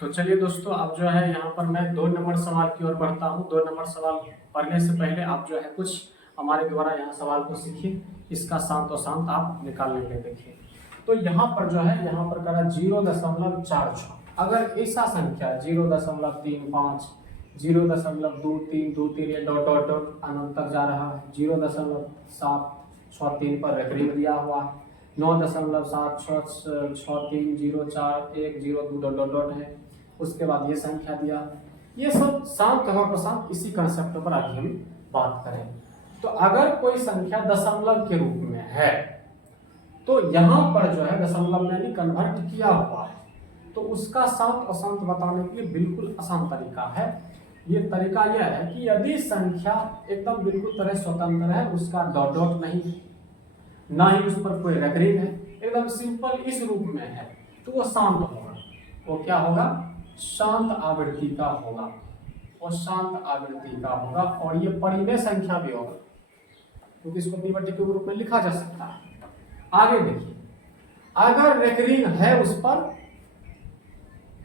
तो चलिए दोस्तों, अब जो है यहाँ पर मैं 2 नंबर सवाल की ओर बढ़ता हूँ। 2 नंबर सवाल पढ़ने से पहले आप जो है कुछ हमारे द्वारा यहाँ सवाल को सीखिए। इसका शांत और शांत आप निकाल लेंगे। देखिए, तो यहाँ पर जो है यहाँ पर करा 0.46। अगर ऐसा संख्या 0.35, 0.2323 ये डॉट डॉट डॉट अनंत तक जा रहा है, 0.763 पर रेफरिंग दिया हुआ है, 9.766304 102 डॉट डॉट डॉट है। उसके बाद ये संख्या दिया। ये सब शांत और प्रशांत इसी कंसेप्ट पर आगे हम बात करें। तो अगर कोई संख्या दशमलव के रूप में है तो यहाँ पर जो है दशमलव में कन्वर्ट किया हुआ है, तो उसका शांत अशांत बताने के लिए बिल्कुल आसान तरीका है। ये तरीका यह है कि यदि संख्या एकदम बिल्कुल तरह स्वतंत्र है, उसका डॉट डॉट नहीं, ना ही उस पर कोई रेफरिंग है, एकदम सिंपल इस रूप में है, तो वो शांत होगा। वो क्या होगा? शांत आवृत्ति का होगा। और शांत आवृत्ति का होगा और ये परिमेय संख्या भी होगा, क्योंकि इसको निवृत्ति के रूप में लिखा जा सकता है। आगे देखिए, अगर रेकरिंग है उस पर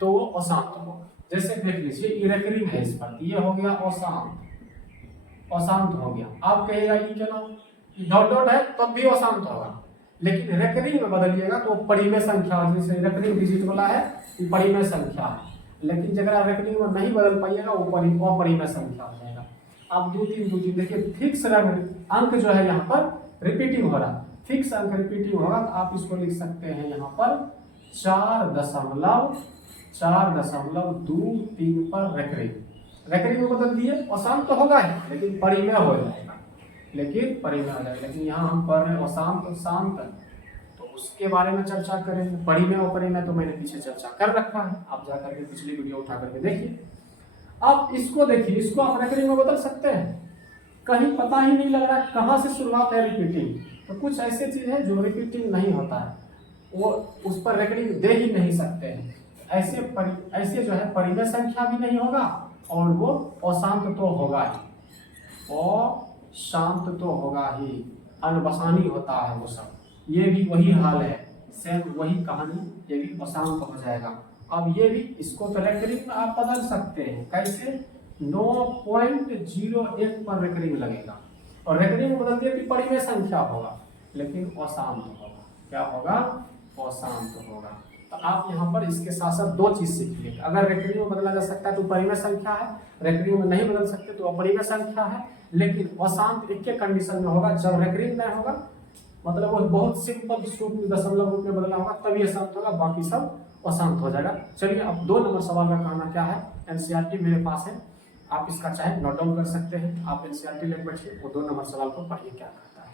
तो वो अशांत होगा। जैसे देख लीजिए, ये रेकरिंग है इस पर, ये हो गया अशांत, अशांत हो गया। आप कहेगा ये क्या नाम डॉट डॉट है तब भी अशांत होगा, लेकिन रेकरिंग में बदलिएगा तो परिमेय संख्या, जैसे रेकरिंग डिजिट वाला है ये परिमेय संख्या है, लेकिन जगह रेकरिंग में नहीं बदल पाइएगा वो अपरिमेय संख्या हो जाएगा। आप 2 3 देखिए, फिक्स अंक जो है यहाँ पर रिपीटिंग हो रहा है, फिक्स अंक रिपीटिंग होगा, तो आप इसको लिख सकते हैं यहाँ पर 4.23 पर रेकरिंग में बदल दिए। अशांत तो होगा ही, लेकिन परिमेय हो जाएगा, लेकिन यहाँ हम पढ़ रहे अशांत और शांत, तो उसके बारे में चर्चा करेंगे। परिमेय और अपरिमेय तो मैंने पीछे चर्चा कर रखा है, आप जाकर के पिछली वीडियो उठा करके देखिए। आप इसको देखिए, इसको आप रेकरिंग में बदल सकते हैं, कहीं पता ही नहीं लग रहा है कहाँ से शुरुआत है रिपीटिंग। तो कुछ ऐसे चीज है जो रिपीटिंग नहीं होता है, वो उस पर रेकरिंग दे ही नहीं सकते हैं। ऐसे जो है परिमेय संख्या भी नहीं होगा और वो अशांत तो होगा ही, और शांत तो होगा ही, अनबसानी होता है वो सब। ये भी वही हाल है, सेम वही कहानी, ये भी अशांत हो जाएगा। अब ये भी, इसको तो रेकरिंग में आप बदल सकते हैं, कैसे? 9.01 पर रेकरिंग लगेगा, और रेकरिंग में बदल दिया कि परिमेय संख्या होगा, लेकिन अशांत होगा। क्या होगा? अशांत होगा। तो आप यहाँ पर इसके साथ साथ 2 चीज सीखिए। अगर रेकरिंग में बदला जा सकता है तो परिमेय संख्या है, रेकरिंग में नहीं बदल सकते तो अपरिमेय संख्या है, लेकिन अशांत एक कंडीशन में होगा, जब रेकरिंग में होगा, मतलब वो बहुत सिंपल दशमलव रूप में बदला होगा तभी अशांत होगा, बाकी सब अशांत हो जाएगा। चलिए, अब 2 नंबर सवाल का कहना क्या है, एनसीईआरटी मेरे पास है, आप इसका चाहे नोट डाउन कर सकते हैं। आप एनसीईआरटी लेकर बैठिए, वो 2 नंबर सवाल को पढ़िए क्या कहता है।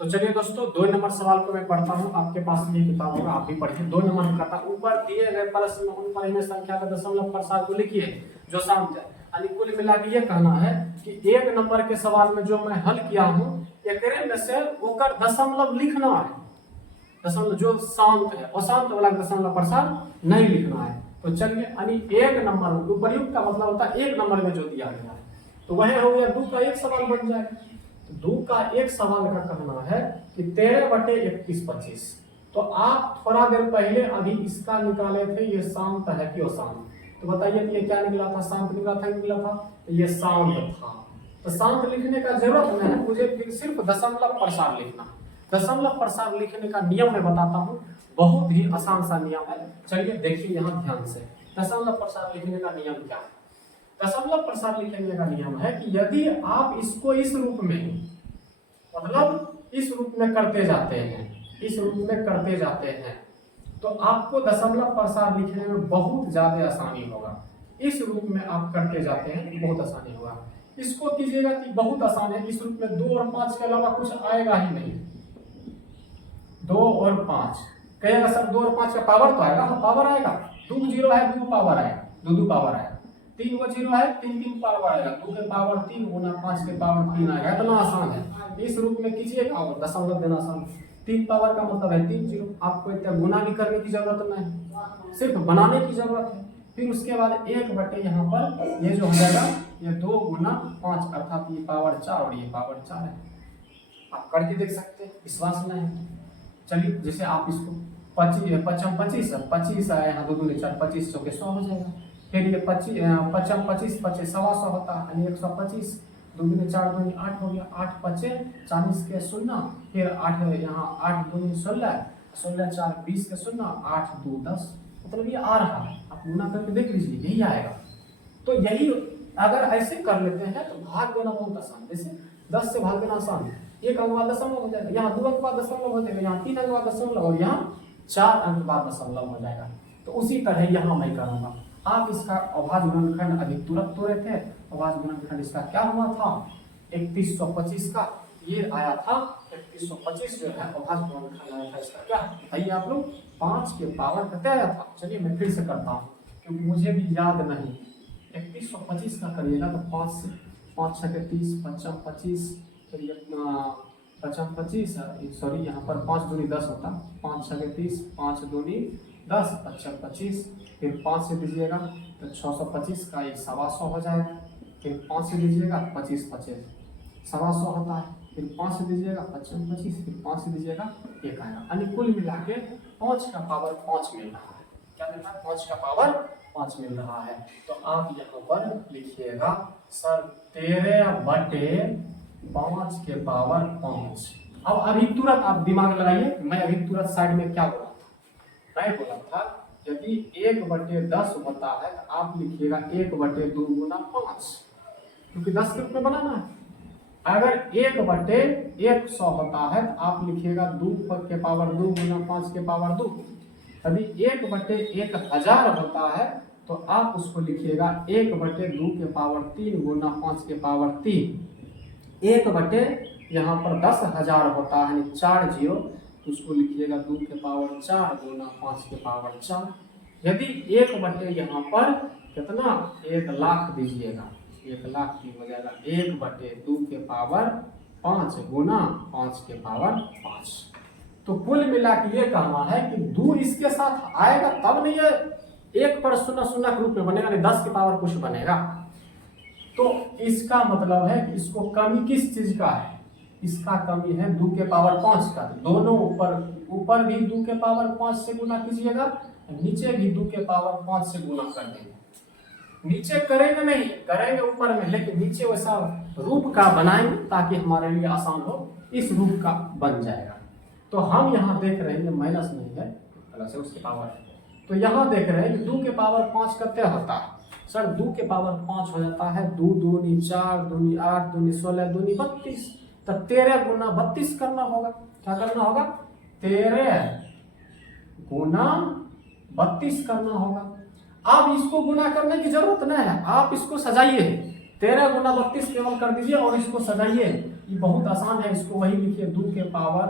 तो चलिए दोस्तों, 2 नंबर सवाल को मैं पढ़ता हूँ, आपके पास ये किताब होगा, आप भी पढ़िए। 2 नंबर का था, ऊपर दिए गए प्रश्न में उन परिमेय संख्या का दशमलव प्रसार को लिखिए जो शांत है। यानी कुल मिला के ये कहना है कि 1 नंबर के सवाल में जो मैं हल किया हूँ, एकरे में से ओकर दशमलव लिखना है, दशमलव जो शांत है, अशांत वाला दशमलव प्रसार नहीं लिखना है। तो चलिए, यानी 1 नंबर उपयुक्त का मतलब होता है 1 नंबर में जो दिया गया है, तो वह हो गया 2 का 1 सवाल बन जाएगा। 2 का 1 सवाल का कहना है कि 13/2125। तो आप थोड़ा देर पहले अभी इसका निकाले थे, ये शांत है कि अशांत, तो बताइए कि ये क्या निकला था? शांत निकला था, तो ये शांत था। तो शांत लिखने का जरूरत नहीं है, मुझे फिर सिर्फ दशमलव प्रसार लिखना। दशमलव प्रसार लिखने का नियम मैं बताता हूँ, बहुत ही आसान सा नियम है। चलिए देखिए यहाँ ध्यान से, दशमलव प्रसार लिखने का नियम क्या है? दशमलव प्रसार लिखने का नियम है कि यदि आप इसको इस रूप में, मतलब इस रूप में करते जाते हैं, तो आपको दशमलव प्रसार लिखने में बहुत ज्यादा आसानी होगा। इस रूप में आप करते जाते हैं, बहुत आसानी होगा। इसको कीजिएगा कि बहुत आसान है, इस रूप में 2 और 5 के अलावा कुछ आएगा ही नहीं। 2 और 5 कहेगा सर 2 और 5 का पावर तो आएगा, हाँ पावर आएगा। 2 0 है, 2 पावर आएगा, 2 पावर आएगा। 3 को 0 है, 3 पावर आएगा, 2 के पावर 3 गुना 5 के पावर 3 आएगा। इतना आसान है, इस रूप में कीजिएगा और दशमलव देना आसान। 3 पावर का मतलब है 3 0, आपको इतना गुना भी करने की जरूरत नहीं, सिर्फ बनाने की जरूरत है। फिर उसके बाद 1 बटे यहाँ पर ये जो हो जाएगा, ये 2 गुना 5 अर्थात ये पावर 4 और ये पावर 4 है। आप करके देख सकते हैं, विश्वास नहीं है। चलिए, जैसे आप इसको 25 पचम 25 25 आया यहाँ 2 दूनी 4 25 चौके 100 हो जाएगा। फिर ये 25 पचम 25 25 सवा 100 होता है यानी 125 2 दूनी 4 दूनी 8 हो गया 8 पचे 40 के 0 फिर 8 यहाँ 8 दूनी 16 16 4 20 के 0 8 2 10 मतलब ये आ रहा है। आप गुना करके देख लीजिए यही आएगा। तो यही अगर ऐसे कर लेते हैं तो भाग देना बहुत आसान। जैसे 10 से भाग देना आसान है, 1 अंक बाद दशमलव हो जाएगा, यहाँ 2 अंक बाद दशमलव हो जाएगा, यहाँ 3 अंक बाद दशमलव और यहाँ 4 अंक बाद दशमलव हो जाएगा। तो उसी तरह यहाँ मैं करूँगा। आप इसका अभाज्य गुणनखंड अभी तुरंत तोड़े थे। अभाज्य गुणनखंड इसका क्या हुआ था 3125 का, ये आया था 3125 जो है अभाज्य गुणनखंड आया था इसका क्या बताइए आप लोग 5 के पावर कितने आया था। चलिए मैं फिर से करता हूँ क्योंकि मुझे भी याद नहीं। 3125 का करिएगा तो 5 से 5 6 30 पचम 25 फिर ये पचम 25 सॉरी यहाँ पर 5 दूनी 10 होता 5 6 30 5 दूनी 10 पचम 25 फिर 5 से दीजिएगा तो 625 का ये 125 हो जाएगा। फिर 5 से दीजिएगा 25 25 125 होता है। फिर 5 से दीजिएगा पचम 25 फिर 5 से दीजिएगा 1 आएगा। यानी कुल मिला के 5 का पावर 5 मिल रहा है। क्या मिल रहा है 5 का पावर 5 मिल रहा है। तो आप यहाँ पर लिखिएगा सर 13/5 के पावर 5। अब अभी तुरंत आप दिमाग लगाइए। मैं अभी तुरंत साइड में क्या बोला था, मैं बोला था यदि 1/10 होता है तो आप लिखिएगा 1/2 गुना 5 क्योंकि 10 के रूप में बनाना है। अगर 1/100 होता है तो आप लिखिएगा 2 के पावर 2 गुना 5 के पावर 2। यदि 1/1000 होता है तो आप उसको लिखिएगा 1/2 के पावर 3 गुना 5 के पावर 3। 1/, यहाँ पर 10,000 होता है यानी 4 जीरो तो उसको लिखिएगा 2 के पावर 4 गुना 5 के पावर 4। यदि 1/, यहाँ पर कितना 1 लाख दीजिएगा 1 लाख की हो जाएगा 1/2 के पावर 5 गुना 5 के पावर 5। तो कुल मिला के ये कहना है कि 2 इसके साथ आएगा तब नहीं है 1 पर 0 0 के रूप में बनेगा, नहीं 10 के पावर कुछ बनेगा। तो इसका मतलब है कि इसको कमी किस चीज का है, इसका कमी है 2 के पावर 5 का। दोनों ऊपर भी 2 के पावर 5 से गुना कीजिएगा, नीचे भी 2 के पावर 5 से गुना कर देंगे। नीचे करेंगे नहीं, करेंगे ऊपर में, लेकिन नीचे वैसा रूप का बनाएंगे ताकि हमारे लिए आसान हो। इस रूप का बन जाएगा। तो हम यहाँ देख रहे हैं माइनस नहीं है प्लस है उसके पावर है। तो यहाँ देख रहे हैं कि 2 के पावर 5 कितने होता है सर 2 के पावर 5 हो जाता है 2 दूनी 4 दूनी 8 दूनी 16 दूनी 32। तो 13 गुना 32 करना होगा। क्या करना होगा 13 गुना 32 करना होगा। अब इसको गुना करने की जरूरत नहीं है, आप इसको सजाइए 13 गुना 32 केवल कर दीजिए और इसको सजाइए। ये बहुत आसान है, इसको वही लिखिए 2 के पावर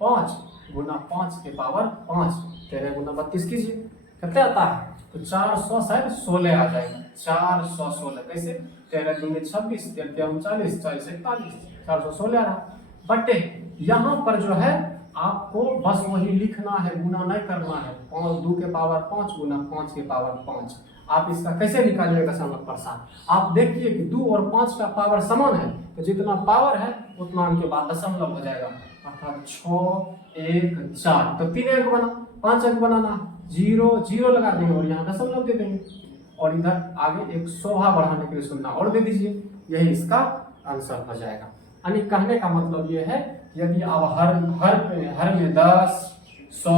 5 गुना 5 के पावर 5 13 गुना 32 कीजिए कितने आता है तो 400 शायद 16 आ जाएगा। 416 कैसे 13 दूनी 26 13 39 40 41 416 आ रहा। बट यहाँ पर जो है आपको बस वही लिखना है, गुना नहीं करना है। 2 के पावर 5 गुना 5 के पावर 5। आप इसका कैसे निकालिएगा समझ परेशान। आप देखिए कि 2 और 5 का पावर समान है तो जितना पावर है उतना के बाद दशमलव हो जाएगा अर्थात 6 1 4। तो 3 अंक बना 5 अंक बनाना 0 0 लगा देंगे और यहाँ दशमलव दे देंगे और इधर आगे एक शोभा बढ़ाने के लिए शून्य और दे दीजिए। यही इसका आंसर हो जाएगा। यानी कहने का मतलब ये है यदि आप हर में 10 100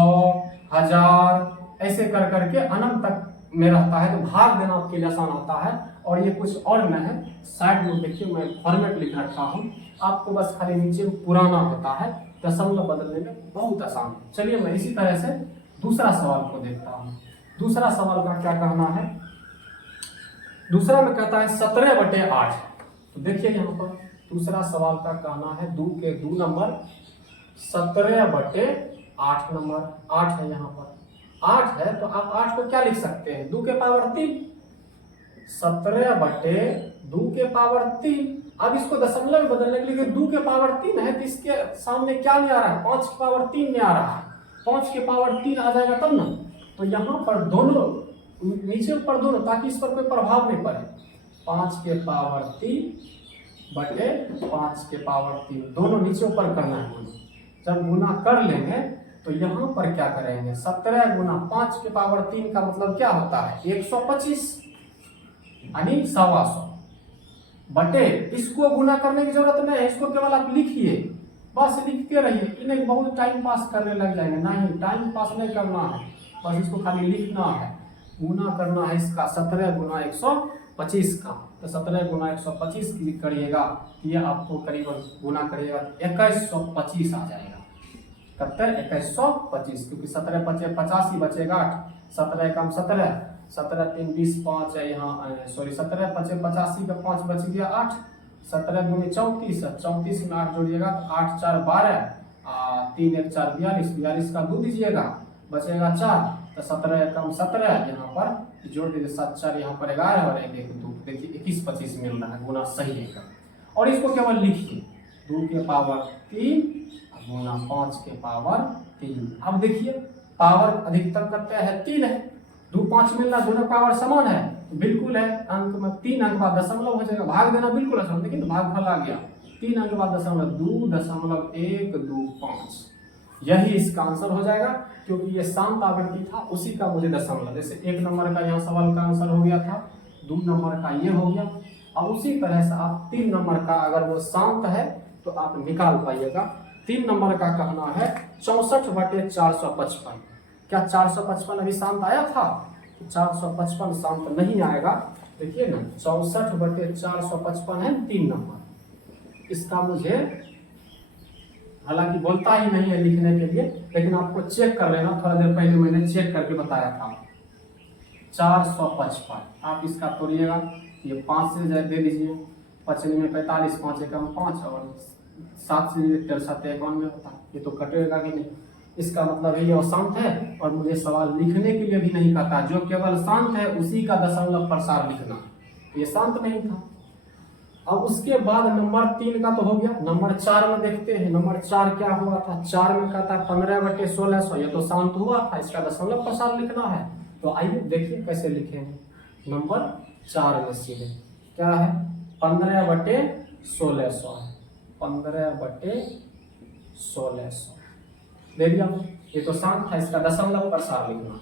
1000 ऐसे कर करके अनंत तक में रहता है तो भाग देना आपके लिए आसान होता है। और ये कुछ और न है, साइड में देखिए मैं फॉर्मेट लिख रखा हूँ, आपको बस खाली नीचे पुराना होता है, दशमलव बदलने में बहुत आसान है। चलिए मैं इसी तरह से दूसरा सवाल को देखता हूँ। दूसरा सवाल का क्या कहना है, दूसरा में कहता है 17/8। तो देखिए यहाँ पर दूसरा सवाल का कहना है 2 के 2 नंबर 17/8 नंबर 8 है। यहाँ पर 8 है तो आप 8 को क्या लिख सकते हैं 2 के पावर 3 17/2 के पावर 3। अब इसको दशमलव में बदलने के लिए 2 के पावर 3 है तो इसके सामने क्या नहीं आ रहा है 5 के पावर 3 नहीं आ रहा है। 5 के पावर 3 आ जाएगा तब ना। तो यहाँ पर दोनों नीचे ऊपर दोनों ताकि इस पर कोई प्रभाव नहीं पड़े। 5 के पावर 3 बटे 5 के पावर 3 दोनों नीचे ऊपर करना है। जब गुना कर लेंगे तो यहाँ पर क्या करेंगे, 17 गुना 5 के पावर 3 का मतलब क्या होता है 125 यानी 125 बटे, इसको गुना करने की जरूरत नहीं है, इसको केवल आप लिखिए, बस लिखते रहिए, इन्हें बहुत टाइम पास करने लग जाएंगे, नहीं टाइम पास नहीं करना है, बस इसको खाली लिखना है, गुना करना है इसका 17 गुना 125 का, तो 17 गुना 125 क्लिक करिएगा, ये आपको करीबन गुना करिएगा 2125 आ जाएगा, कब तक 2125, क्योंकि 17 पचे 85 बचेगा 8, 17 कम 17, 17 3 20 5 है यहाँ, सॉरी 17 पचे 85 का 5 बच गया 8, 17 दूनी 34 है, 34 में 8 जोड़िएगा 8 4 12, 3 1 4 42, 42 का 2 दीजिएगा बचेगा 4, तो 17 कम 17 यहाँ पर जोड़ दीजिए, 7 4 यहाँ पर 11 और 1 1 2, देखिए 21 25 मिल रहा है, गुना सही है। और इसको केवल लिखिए 2 के पावर 3 गुना 5 के पावर 3। अब देखिए पावर अधिकतम करते हैं 3 है, 2 5 मिलना, दोनों पावर समान है, तो बिल्कुल है, अंक में 3 अंक बाद दशमलव हो जाएगा, भाग देना बिल्कुल आसान, लेकिन भागफल आ गया 3 अंक बाद दशमलव 2.125, यही इसका आंसर हो जाएगा, क्योंकि ये शांत आवृत्ति था, उसी का मुझे दशमलव, जैसे 1 नंबर का यहाँ सवाल का आंसर हो गया था, 2 नंबर का ये हो गया, और उसी तरह से आप 3 नंबर का अगर वो शांत है तो आप निकाल पाइएगा। 3 नंबर का कहना है 64/455, क्या 455 अभी शांत आया था, 455 शांत नहीं आएगा, देखिए ना 64/455 है 3 नंबर, इसका मुझे हालांकि बोलता ही नहीं है लिखने के लिए, लेकिन आपको चेक कर लेना, थोड़ा देर पहले मैंने चेक करके बताया था 455, आप इसका तोड़िएगा, ये 5 से दे दीजिए, 55 में 45, 5 एकम 5 और 7 से 63 91 होता है, ये तो कटेगा कि नहीं, इसका मतलब ये शांत है, और मुझे सवाल लिखने के लिए भी नहीं कहता, जो केवल शांत है उसी का दशमलव प्रसार लिखना, ये शांत नहीं था। अब उसके बाद नंबर 3 का तो हो गया, नंबर 4 में देखते हैं, नंबर 4 क्या हुआ था, 4 में कहता है 15/1600, ये तो शांत हुआ था, इसका दशमलव प्रसार लिखना है, तो आइए देखिए कैसे लिखेंगे। नंबर 4 में सीधे क्या है 15/1600 है, 15/1600 दे दिया, ये तो शांत था, इसका दशमलव प्रसार लिखना,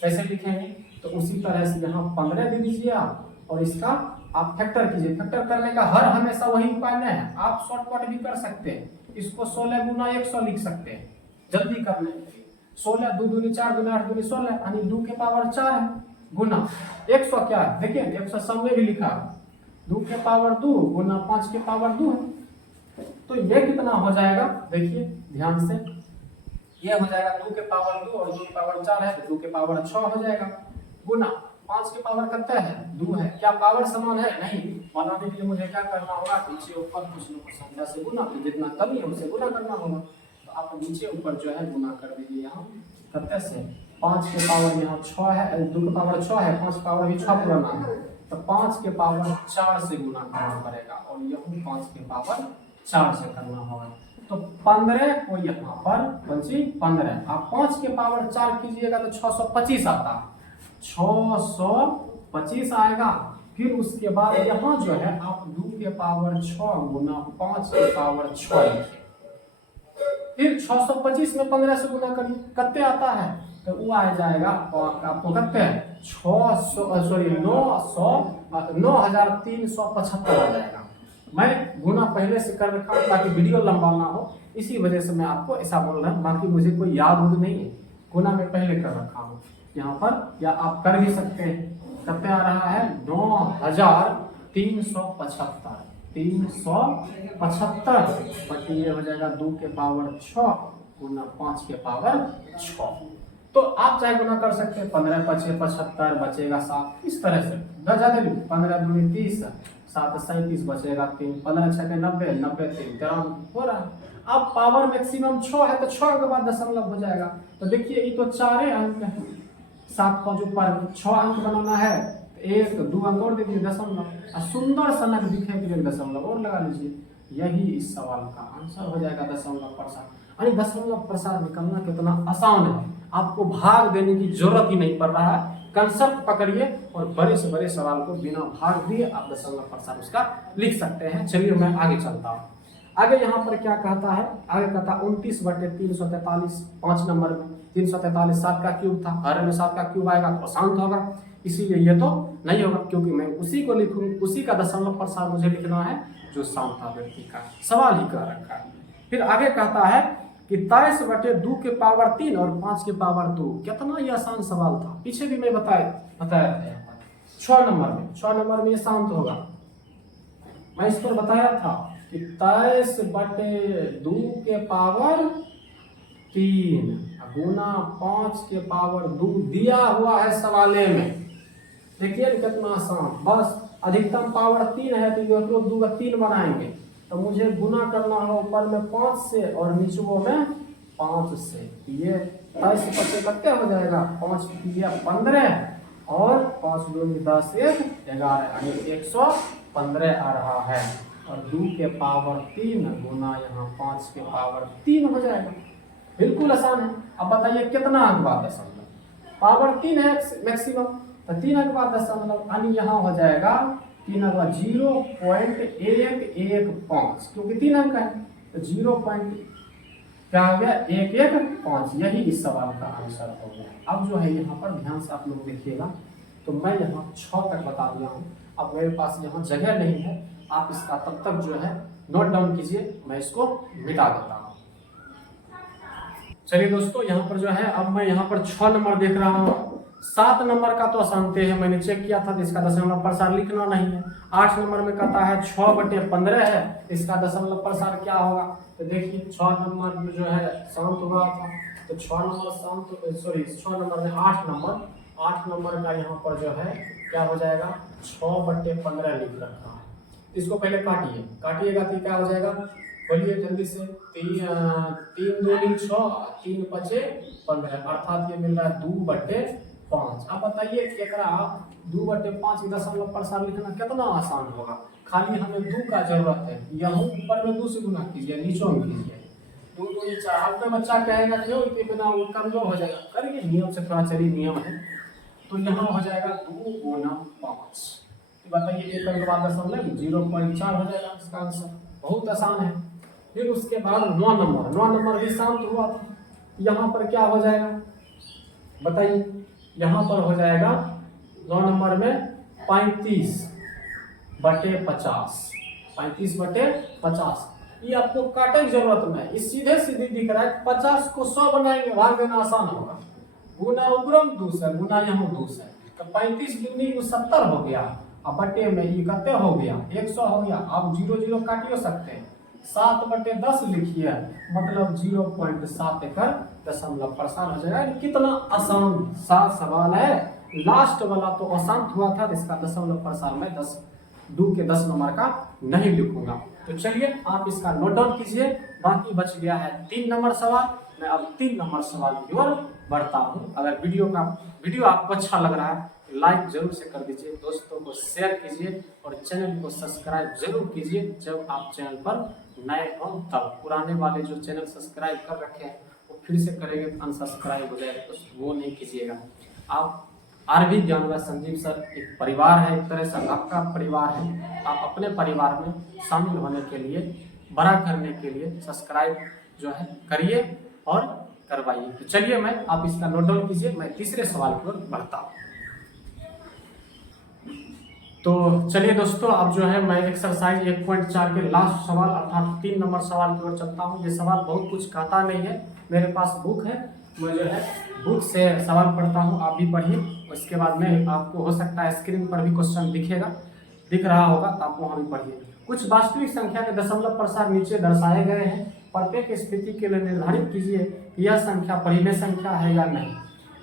कैसे लिखेंगे, तो उसी तरह से यहाँ 15 दे दीजिए आप, और इसका आप फैक्टर कीजिए, फैक्टर करने का हर हमेशा वही उपाय नहीं है, आप शॉर्टकट भी कर सकते हैं, इसको 16 गुना 100 लिख सकते हैं, जल्दी करने के लिए 16 2 दूनी 4 दूनी 8 दूनी 16 यानी 2 के पावर 4 है, गुना 100 क्या है, देखिए 100 सामने भी लिखा, 2 के पावर 2 गुना 5 के पावर 2 है, तो ये कितना हो जाएगा, देखिए ध्यान से, ये हो जाएगा 2 के पावर 2 और 2 के पावर 4 है, तो 2 के पावर 6 हो जाएगा, गुना 5 के पावर कितना है 2 है, क्या पावर समान है, नहीं, बनाने के लिए मुझे क्या करना होगा, नीचे ऊपर कुछ न कुछ संख्या से गुना, तो जितना कमी है उसे गुना करना होगा, तो आप नीचे ऊपर जो है गुना कर दीजिए, यहाँ कितने से 5 के पावर यहाँ 6 है, 2 के पावर 6 है, 5 पावर भी 6 पुराना है, तो 5 के पावर 4 से गुना करना पड़ेगा, और यही 5 के पावर 4 से करना होगा, तो 15 को यहाँ पर बची 15, आप 5 के पावर 4 कीजिएगा तो 625 आता है, 625 आएगा, फिर उसके बाद यहाँ जो है आप 2 के पावर 6 गुना 5 के पावर 6 लिखिए, फिर 625 में 15 से गुना करिए, कितने आता है, तो वो आ जाएगा आपको कितने 9375 आ जाएगा। मैं गुना पहले से कर रखा हूँ ताकि वीडियो लंबा ना हो, इसी वजह से मैं आपको ऐसा बोल रहा हूँ, बाकी मुझे कोई याद नहीं है, गुना में पहले कर रखा हूँ यहाँ पर, या आप कर भी सकते हैं, कितने आ रहा है 9375, 375 बटी ये हो जाएगा 2 के पावर 6 गुना 5 के पावर 6, तो आप चाहे गुना कर सकते हैं, 15 5 75 बचेगा 7, इस तरह से ज्यादा 15 दूनी 30, 7 37 बचेगा 3, 15 6 90, 90 3 93 हो रहा है। अब पावर मैक्सिमम 6 है तो 6 के बाद दशमलव हो जाएगा, तो देखिए ये तो 4 अंक है, 7 5 ऊपर 6 अंक बनाना है, 1 2 अंक और दे दीजिए दशमलव, सुंदर सनक दिखे के लिए दशमलव और लगा लीजिए, यही इस सवाल का आंसर हो जाएगा दशमलव प्रसार। यानी दशमलव प्रसार निकलना कितना आसान है, आपको भाग देने की जरूरत ही नहीं पड़ रहा है, कंसेप्ट पकड़िए और बड़े से बड़े सवाल को बिना भाग दिए आप दशमलव प्रसार उसका लिख सकते हैं। चलिए मैं आगे चलता हूँ। आगे यहाँ पर क्या कहता है, आगे कहता है 29/343, 5 नंबर में 343 7 का क्यूब था, हर में 7 का क्यूब आएगा तो अशांत होगा, इसीलिए ये तो नहीं होगा, क्योंकि मैं उसी को लिखूँ, उसी का दशमलव प्रसार मुझे लिखना है जो शांत आवृत्ति का सवाल ही कर रखा है। फिर आगे कहता है कि 23/2 के पावर 3 और 5 के पावर 2, कितना ये आसान सवाल था, पीछे भी मैं बताया था। 6 नंबर में ये शांत होगा, मैं इस पर बताया था कि 23/2 के पावर 3 गुना 5 के पावर 2 दिया हुआ है सवाले में। देखिए कितना आसान, बस अधिकतम पावर 3 है तो 2 का 3 बनाएंगे, तो मुझे गुना करना है ऊपर में 5 से और नीचों में 5 से, ये 23 कट्टे हो जाएगा, 5 15 और 5 2 10 1 11, यानी 115 आ रहा है, और 2 के पावर 3 गुना यहाँ 5 के पावर 3 हो जाएगा, बिल्कुल आसान है। अब बताइए कितना अंक बाद दशमलव, पावर 3 है मैक्सिमम, तो 3 अंक बाद दशमलव, यानी यहाँ हो जाएगा 3 अंक बाद 0.115, क्योंकि 3 अंक है तो 0. क्या हो गया 115, यही इस सवाल का आंसर हो गया। अब जो है यहाँ पर ध्यान से आप लोग देखिएगा, तो मैं यहाँ 6 तक बता दिया हूँ, अब मेरे पास यहाँ जगह नहीं है, आप इसका तब तक जो है नोट डाउन कीजिए, मैं इसको मिटा देता हूँ। चलिए दोस्तों, यहाँ पर जो है अब मैं यहाँ पर 6 नंबर देख रहा हूँ, 7 नंबर का तो आसान है, मैंने चेक किया था, इसका दशमलव प्रसार लिखना नहीं है। 8 नंबर में कहता है 6/15 है, इसका दशमलव प्रसार क्या होगा, तो देखिए 6 नंबर में जो है शांत हुआ था, तो 6 नंबर शांत, सॉरी 6 नंबर में 8 नंबर का यहाँ पर जो है क्या हो जाएगा 6/15 लिख रखा है। इसको पहले काटिएगा तो क्या हो जाएगा, बोलिए जल्दी से, 3 2 6 3 5 15, अर्थात ये मिल रहा है 2/5। अब बताइए एकरा 2/5 दशमलव प्रसार लिखना कितना आसान होगा, खाली हमें 2 का जरूरत है, यहाँ ऊपर में 2 से गुना कीजिए, नीचों में कीजिए, 2 2 ये 4। आपका बच्चा कहेगा क्यों कि बिना वो कमजोर हो जाएगा, करिए नियम से, थोड़ा चलिए नियम है, तो यहाँ हो जाएगा 2 गुना 5, बताइए 1 अंक बाद दशमलव 0.4 हो जाएगा इसका आंसर, बहुत आसान है। फिर उसके बाद 9 नंबर भी शांत हुआ था, यहाँ पर क्या हो जाएगा बताइए, यहाँ पर हो जाएगा 9 नंबर में 35/50, ये आपको काटे की जरूरत नहीं, इस सीधे दिख रहा है, 50 को 100 बनाएंगे, भाग देना आसान होगा, गुना ऊपरम 2 से, गुना यहाँ 2 से, तो 35 दूनी 70 हो गया, अब बटे में ये कितने हो गया 100 हो गया, आप 0 0 काटियो सकते हैं, 7/10 लिखिए, मतलब 0.7 कर दशमलव प्रसार हो जाएगा। कितना आसान सा सवाल है, लास्ट वाला तो आसान हुआ था, इसका दशमलव प्रसार में 2 के 10 नंबर का नहीं लिखूंगा। तो चलिए आप इसका नोट डाउन कीजिए, बाकी बच गया है 3 नंबर सवाल, मैं अब 3 नंबर सवाल की ओर बढ़ता हूँ। अगर वीडियो आपको अच्छा लग रहा है लाइक जरूर से कर दीजिए, दोस्तों को शेयर कीजिए और चैनल को सब्सक्राइब जरूर कीजिए, जब आप चैनल पर नए हों तब। पुराने वाले जो चैनल सब्सक्राइब कर रखे हैं वो फिर से करेंगे तो अनसब्सक्राइब हो जाएगा, तो वो नहीं कीजिएगा। आप आरवी ज्ञानवाद संजीव सर एक परिवार है, एक तरह से आपका परिवार है, आप अपने परिवार में शामिल होने के लिए, बड़ा करने के लिए सब्सक्राइब जो है करिए और करवाइए। तो चलिए आप इसका नोट डाउन कीजिए, मैं तीसरे सवाल की ओर बढ़ता हूँ। तो चलिए दोस्तों, अब जो है मैं एक्सरसाइज 1.4 के लास्ट सवाल अर्थात 3 नंबर सवाल की ओर चलता हूँ। ये सवाल बहुत कुछ कहता नहीं है, मेरे पास बुक है, मैं जो है बुक से सवाल पढ़ता हूँ, आप भी पढ़िए। उसके बाद में आपको हो सकता है स्क्रीन पर भी क्वेश्चन दिख रहा होगा, तो आप वहाँ भी पढ़िए। कुछ वास्तविक संख्या के दशमलव प्रसार नीचे दर्शाए गए हैं, प्रत्येक स्थिति के लिए निर्धारित कीजिए कि यह संख्या परिमेय संख्या है या नहीं।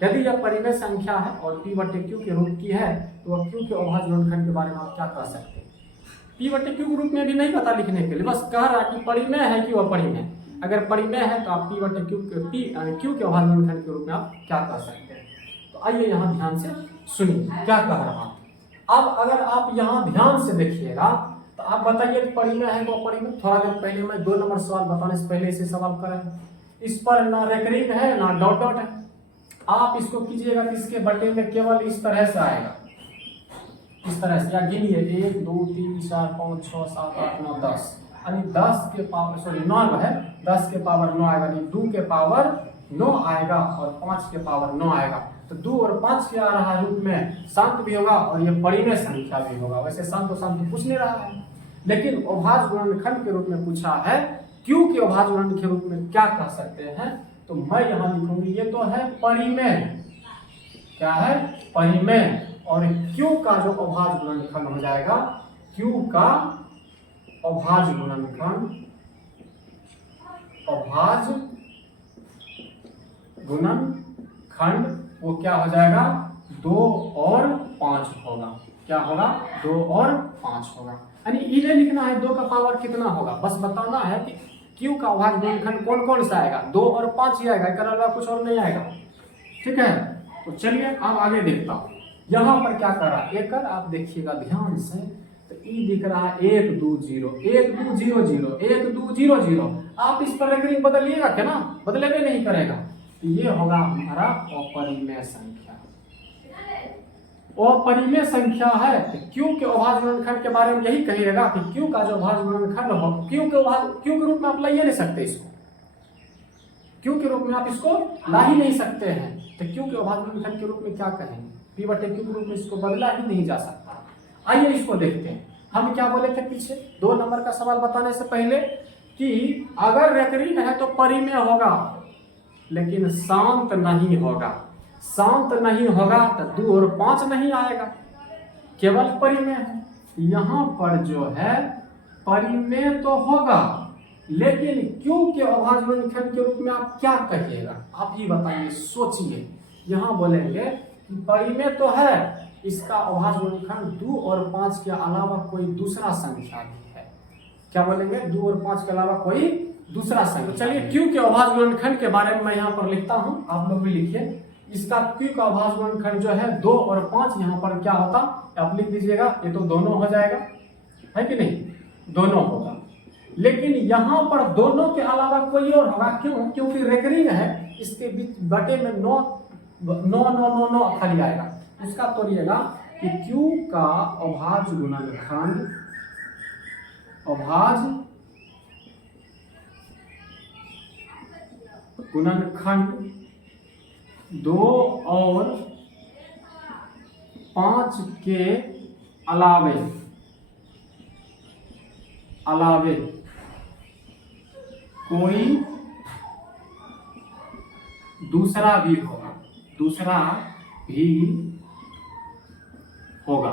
यदि यह परिमेय संख्या है और P/Q के रूप की है तो वह Q के अभाज्य गुणनखंड के बारे में आप क्या कह सकते हैं। P/Q के रूप में भी नहीं पता लिखने के लिए, बस कह रहा है कि परिमेय है कि वह परिमेय। अगर परिमेय है तो आप P/Q के अभाज्य गुणनखंड के रूप में आप क्या कह सकते हैं। तो आइए यहाँ ध्यान से सुनिए क्या कह रहा है। अब अगर आप यहाँ ध्यान से देखिएगा तो आप बताइए परिमेय है तो परिमेय। थोड़ा देर पहले मैं 2 नंबर सवाल बताने से पहले इसे सवाल करें, इस पर ना रेकरिंग है ना डॉट डॉट है। आप इसको कीजिएगा तो इसके बटे में केवल इस तरह से आएगा, इस तरह से, या गिनिए 1 2 3 4 5 6 7 8 9 10, यानी 10 के पावर 9 है, 10 के पावर 9 आएगा, यानी 2 के पावर 9 आएगा और 5 के पावर 9 आएगा। तो 2 और 5 के आ रहा रूप में शांत भी होगा और ये परिमेय संख्या भी होगा। वैसे शांत पूछ नहीं रहा है, लेकिन अभाज्य गुणनखंड के रूप में पूछा है। क्यू के अभाज्य गुणनखंड के रूप में क्या कह सकते हैं, तो मैं यहाँ लिखूंगी ये तो है परिमेय। क्या है? परिमेय। और क्यू का जो अभाज्य गुणनखंड हो जाएगा, क्यू का अभाज्य गुणनखंड, अभाज्य गुणनखंड वो क्या हो जाएगा? 2 और 5 होगा। क्या होगा? 2 और 5 होगा। यानी ये लिखना है 2 का पावर कितना होगा, बस बताना है कि क्यू का अभाज्य गुणनखंड कौन कौन सा आएगा, 2 और 5 ही आएगा, इसके अलावा कुछ और नहीं आएगा। ठीक है, तो चलिए अब आगे देखता हूँ। यहाँ पर क्या कर रहा है, एक आप देखिएगा ध्यान से, तो ई दिख रहा है 1 2 0 1 2 0 0 1 2 0 0। आप इस पर रेकरिंग बदलिएगा क्या? ना बदलेबे नहीं करेगा। तो ये होगा हमारा अपरिमेय संख्या। अपरिमेय संख्या है तो क्यू के अभाज्य गुणनखंड के बारे में यही कहिएगा कि क्यू का जो अभाज्य गुणनखंड हो, क्यू के रूप में आप लाइए नहीं सकते इसको, क्यू के रूप में आप इसको ला ही नहीं सकते हैं। तो क्यू के अभाज्य गुणनखंड के रूप में क्या कहेंगे? पी बटे क्यू के रूप में इसको बदला ही नहीं जा सकता। आइए इसको देखते हैं। हम क्या बोले थे पीछे 2 नंबर का सवाल बताने से पहले कि अगर रेकरिंग है तो परिमेय होगा, लेकिन शांत नहीं होगा। शांत नहीं होगा तो 2 और 5 नहीं आएगा, केवल परिमेय है। यहाँ पर जो है परिमेय तो होगा, लेकिन क्यू के अभाज्य गुणनखंड के रूप में आप क्या कहिएगा? आप ही बताइए, सोचिए। यहाँ बोलेंगे कि परिमेय तो है, इसका अभाज्य गुणनखंड 2 और 5 के अलावा कोई दूसरा संख्या भी है। क्या बोलेंगे? 2 और 5 के अलावा कोई दूसरा संख्या। चलिए क्यू के अभाज्य गुणनखंड के बारे में मैं यहाँ पर लिखता हूँ, आप लोग भी लिखिए। इसका क्यू का अभाज्य गुणनखंड जो है 2 और 5, यहाँ पर क्या होता आप लिख दीजिएगा, ये तो दोनों हो जाएगा, है कि नहीं? दोनों होगा, लेकिन यहाँ पर दोनों के अलावा कोई और होगा। क्यों? क्योंकि रेकरिंग है, इसके बीच बटे में 9 9 9 9 9 खाली आएगा। उसका तोड़िएगा कि क्यू का अभाज्य गुणनखंड, अभाज्य गुणनखंड 2 और 5 के अलावे कोई दूसरा भी होगा।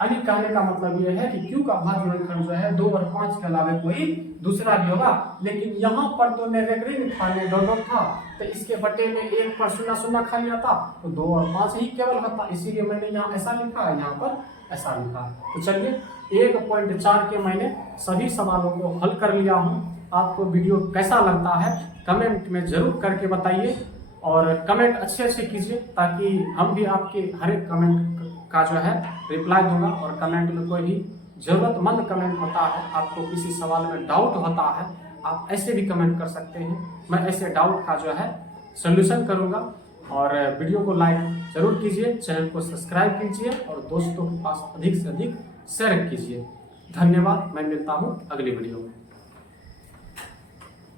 यानी कहने का मतलब यह है कि क्यू का अभाज्य गुणनखंड जो है 2 और 5 के अलावा कोई दूसरा भी होगा। लेकिन यहाँ पर तो न रेकरिंग था न डॉट था, तो इसके बटे में 1 पर 0 0 खाली आता, तो 2 और 5 ही केवल होता। इसीलिए मैंने यहाँ ऐसा लिखा है, यहाँ पर ऐसा लिखा। तो चलिए 1.4 के मैंने सभी सवालों को हल कर लिया हूँ। आपको वीडियो कैसा लगता है कमेंट में जरूर करके बताइए, और कमेंट अच्छे कीजिए, ताकि हम भी आपके हर एक कमेंट का जो है रिप्लाई दूंगा। और कमेंट में कोई भी जरूरतमंद कमेंट होता है, आपको किसी सवाल में डाउट होता है, आप ऐसे भी कमेंट कर सकते हैं। मैं ऐसे डाउट का जो है सोल्यूशन करूंगा। और वीडियो को लाइक जरूर कीजिए, चैनल को सब्सक्राइब कीजिए और दोस्तों के पास अधिक से अधिक शेयर कीजिए। धन्यवाद। मैं मिलता हूँ अगली वीडियो में।